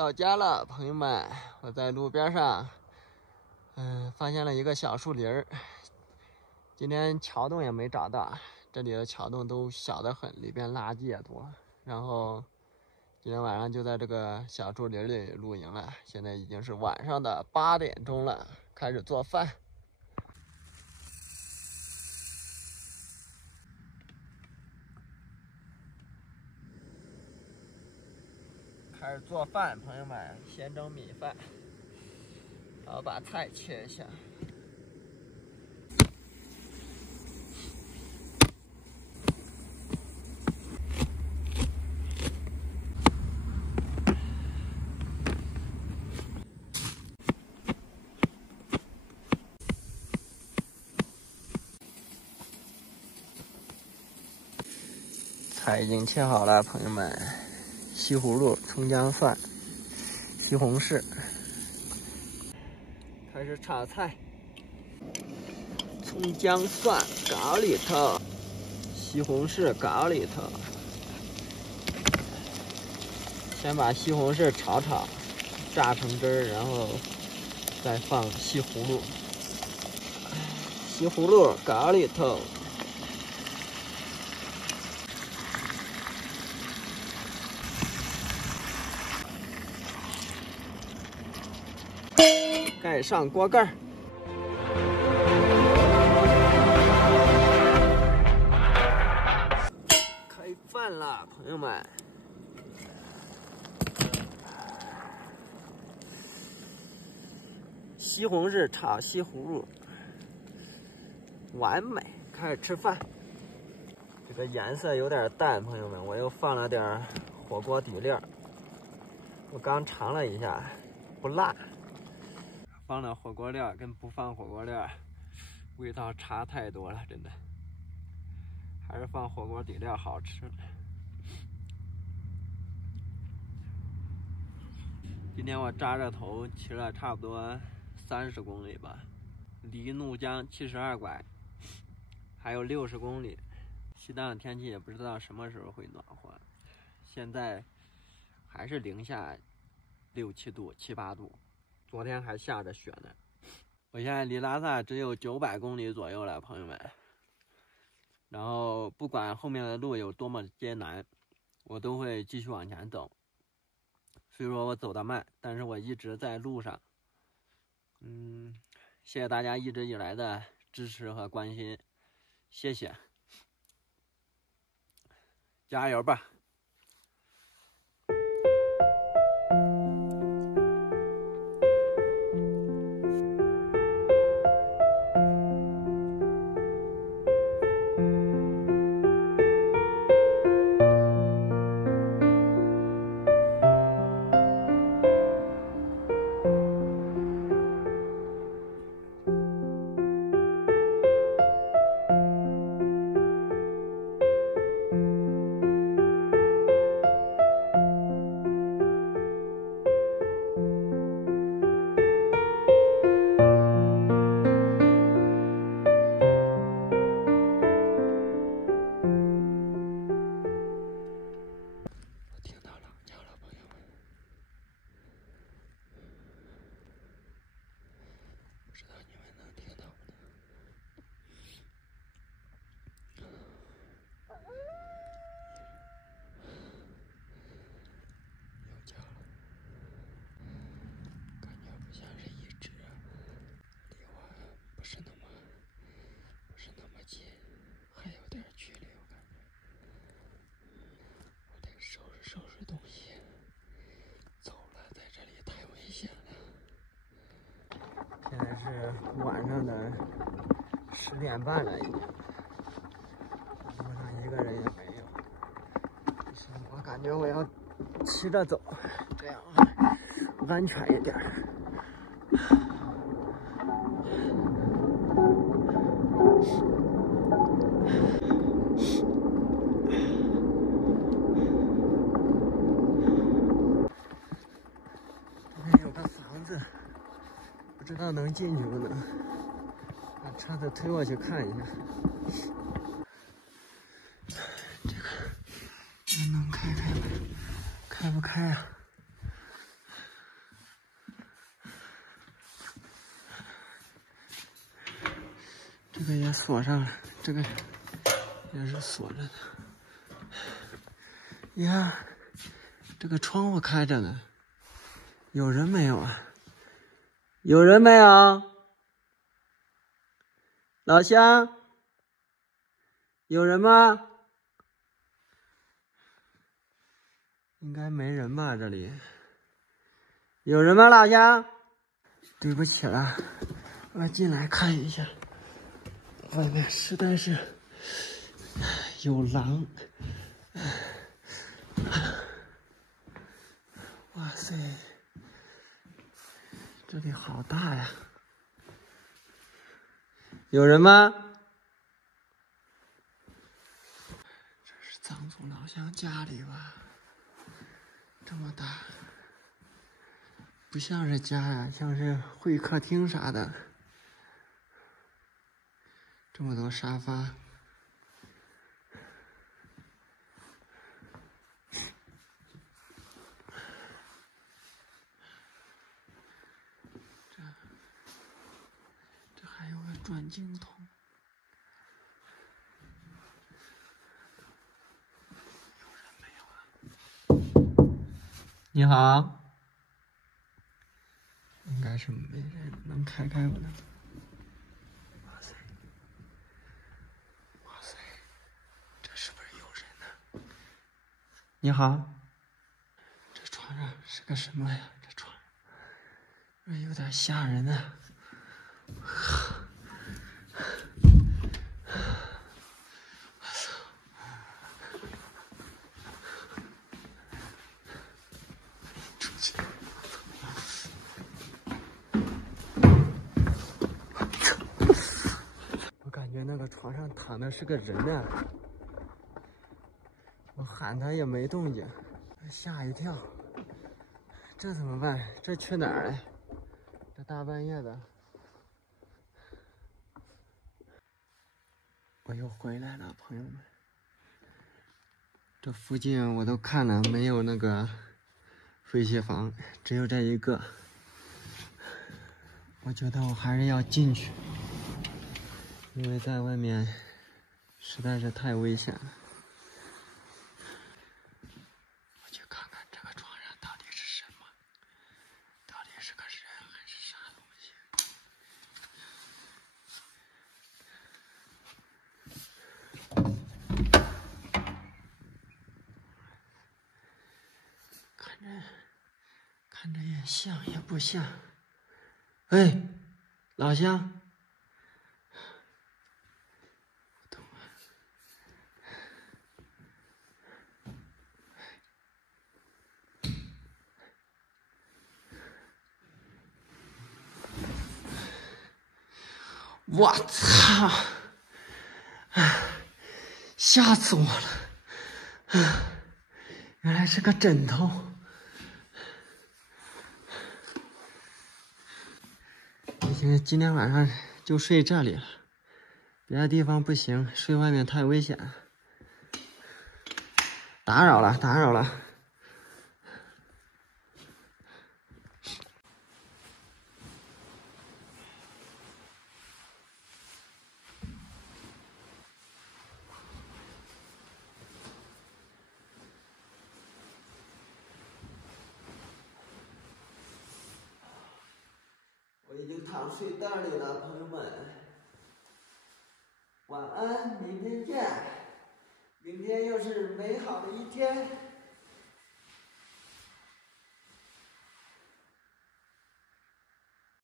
到家了，朋友们，我在路边上，发现了一个小树林儿。今天桥洞也没找到，这里的桥洞都小得很，里边垃圾也多。然后今天晚上就在这个小树林里露营了。现在已经是晚上的8点钟了，开始做饭。开始做饭，朋友们，先蒸米饭，然后把菜切一下。菜已经切好了，朋友们，西葫芦、葱姜蒜、西红柿，开始炒菜。葱姜蒜搞里头，西红柿搞里头。先把西红柿炒，榨成汁儿，然后再放西葫芦。西葫芦搞里头。盖上锅盖。开饭了，朋友们。西红柿炒西葫芦，完美。开始吃饭。这个颜色有点淡，朋友们，我又放了点火锅底料。我刚尝了一下，不辣。放了火锅料跟不放火锅料，味道差太多了，真的。还是放火锅底料好吃。今天我扎着头骑了差不多30公里吧，离怒江72拐还有60公里。西藏的天气也不知道什么时候会暖和，现在还是零下6、7度、7、8度，昨天还下着雪呢。我现在离拉萨只有900公里左右了，朋友们。然后不管后面的路有多么艰难，我都会继续往前走。虽说我走得慢，但是我一直在路上。谢谢大家一直以来的支持和关心，谢谢，加油吧！收拾东西，走了，在这里太危险了。现在是晚上的10点半了，已经，路上一个人也没有。我感觉我要骑着走，这样安全一点。不知道能进去不能，把车子推过去看一下。这个能开吗？开不开啊？这个也锁上了，这个也是锁着的。你看，这个窗户开着呢，有人没有啊？有人没有？老乡，有人吗？应该没人吧？这里有人吗，老乡？对不起了，我进来看一下，外面实在是有狼。哇塞，这里好大呀！有人吗？这是藏族老乡家里吧？这么大，不像是家呀，像是会客厅啥的。这么多沙发。这还有个转经筒。有人没有啊？你好。应该是没人，能开开不能？哇塞，哇塞，这是不是有人呢？你好，这床上是个什么呀？这床上，这有点吓人啊！出去！我感觉那个床上躺的是个人呢，我喊他也没动静，吓一跳。这怎么办？这去哪儿了？这大半夜的。我又回来了，朋友们。这附近我都看了，没有那个废弃房，只有这一个。我觉得我还是要进去，因为在外面实在是太危险了。我去看看这个床上到底是什么，到底是个人还是啥东西？看着也像也不像。哎，老乡，懂了。我操！吓死我了！原来是个枕头。今天晚上就睡这里了，别的地方不行，睡外面太危险。打扰了，打扰了。我已经躺睡袋里了，朋友们。晚安，明天见。明天又是美好的一天。